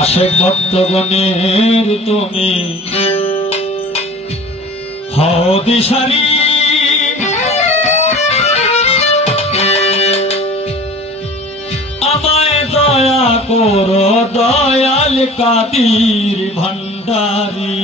আশেক ভক্তগণের তুমি হও দিশারি, আমায় দয়া করো দয়াল কাদির ভান্ডারী।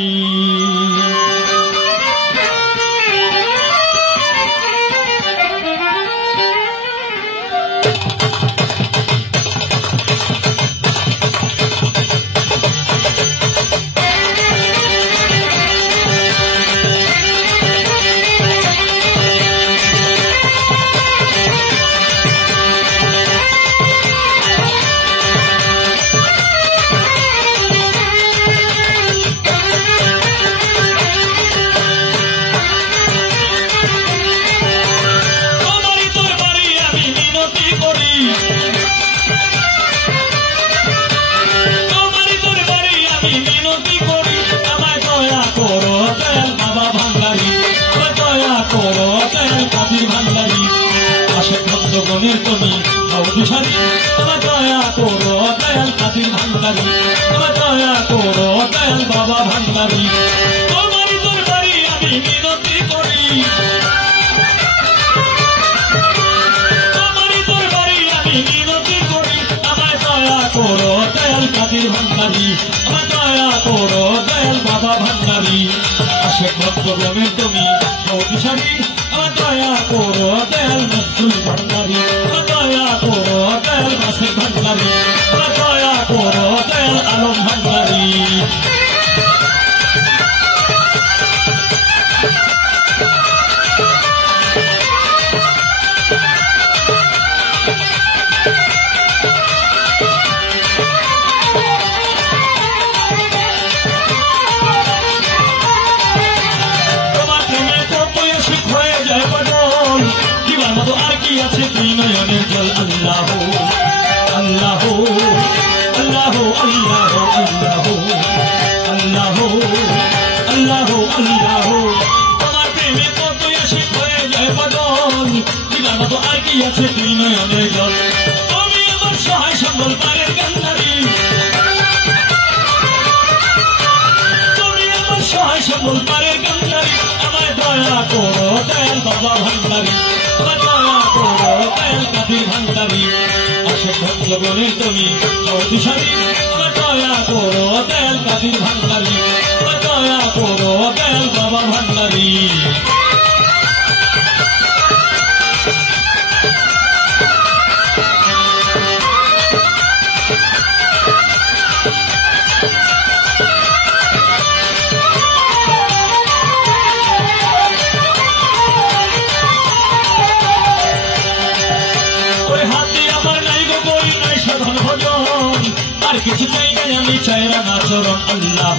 ভক্তগণের তুমি হও দিশারি, তোমার দয়া করো দয়াল কাদির ভান্ডারী, তোমার দয়া করো দয়াল বাবা ভান্ডারী। তোমারই দরবারে আমি মিনতি করি, তোমারই দরবারে আমি মিনতি করি, আমায় দয়া করো দয়াল কাদির ভান্ডারী, আমার দয়া করো দয়াল বাবা ভান্ডারী। আশেক ভক্তগণের তুমি হও দিশারি, আমার দয়া করো দয়াল মজদুর ভান্ডারী, আমার দয়া করো দয়াল মাসিক ভান্ডারী, আমার দয়া করো দয়াল আলম ভান্ডারী। নয়নের জল আল্লাহ আল্লাহ আল্লাহ আল্লাহ আল্লাহ আল্লাহ আল্লাহ আল্লাহ। তোমার প্রেমে কত আশিক হয়ে যায় বদল, দিলার মতো আর কি আছে তুই নয়নের জল। তুমি আমার সহায় সম্বল পারের কান্নারি, তুমি আমার সহায় সম্বল পারের কান্নারি, আমায় দয়া করো দয়াল বাবা ভান্ডারী, আমার দয়া করো দয়াল কাদির ভান্ডারী। আশেক ভক্তগণের তুমি হও দিশারি, আমার দয়া করো দয়াল কাদির ভান্ডারী, আমার দয়া করো দয়াল বাবা ভান্ডারী। আর কিছু চাই না আমি চাই রাঙা চরণ আল্লাহ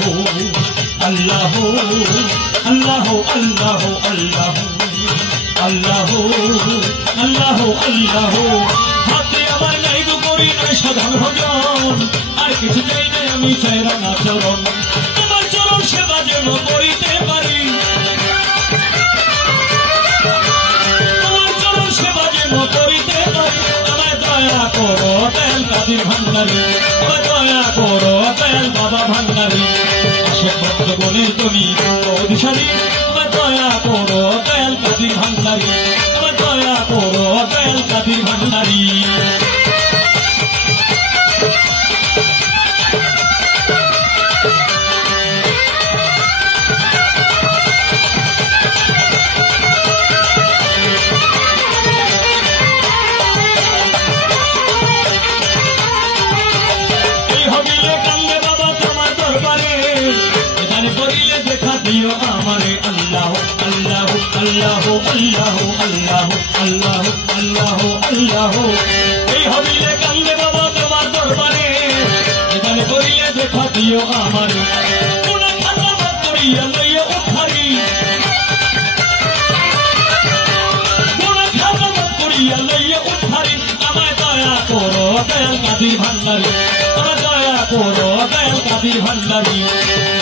আল্লাহ আল্লাহ আল্লাহ আল্লাহ আল্লাহ আল্লাহ আল্লাহ। হাতে আমার নাই গো করি নাই সাধারণ ভজন, আর কিছু চাই না আমি চাই রাঙা চরণ, তোমার চরণ সেবা যেন করিতে পারি, তোমার চরণ সেবা যেন করিতে পারি, আমায় দয়া করো দয়াল কাদির ভান্ডারী, আমার দয়া করো দয়াল বাবা ভান্ডারী। আশেক ভক্তগণের তুমি হও দিশারি, আমার দয়া করো দয়াল কাদির ভান্ডারী, আমার দয়া করো দয়াল কাদির ভান্ডারী। দিও আমারে আল্লাহ আল্লাহ আল্লাহ আল্লাহ আল্লাহ আল্লাহ আল্লাহ আল্লাহ। এই হবিলে কান্দে বাবা তোমার দরবারে, এখানে করিলে দেখা দিও আমারে, কোনা খাতা বাদ করিয়া লইয়া উঠারি, কোনা খাতা বাদ করিয়া লইয়া উঠারি, আমায় দয়া করো দয়াল কাদির ভান্ডারী, আমার দয়া করো দয়াল কাদির ভান্ডারী।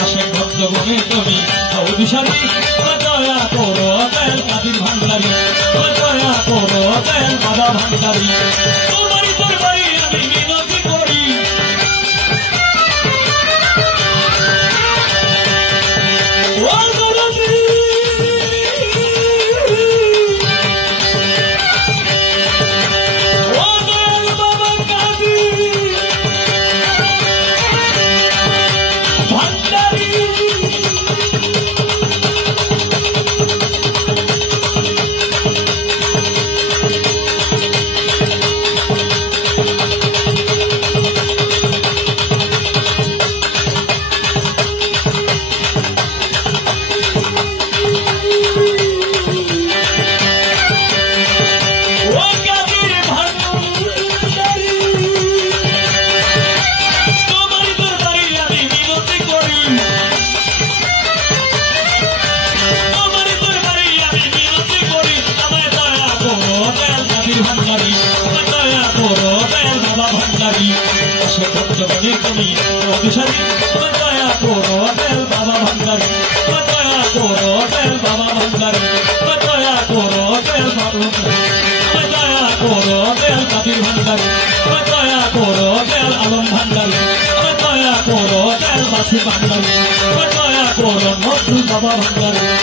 আশেক ভক্তগণের তুমি হও দিশারি, আমার দয়া করো দয়াল কাদির ভান্ডারী, আমার দয়া করো দয়াল বাবা ভান্ডারী। তোমারই দরবারে আমি মিনতি করি, দিশারি দয়া করো দেল বাবা ভান্ডারি দয়া করো দেল বাবা ভান্ডারি দয়া করো দেল বাবা দয়া করো দেল কাদির ভান্ডারি দয়া করো দেল আলম ভান্ডারি দয়া করো দেল বাসি ভান্ডারি দয়া করো নজরুল বাবা ভান্ডারি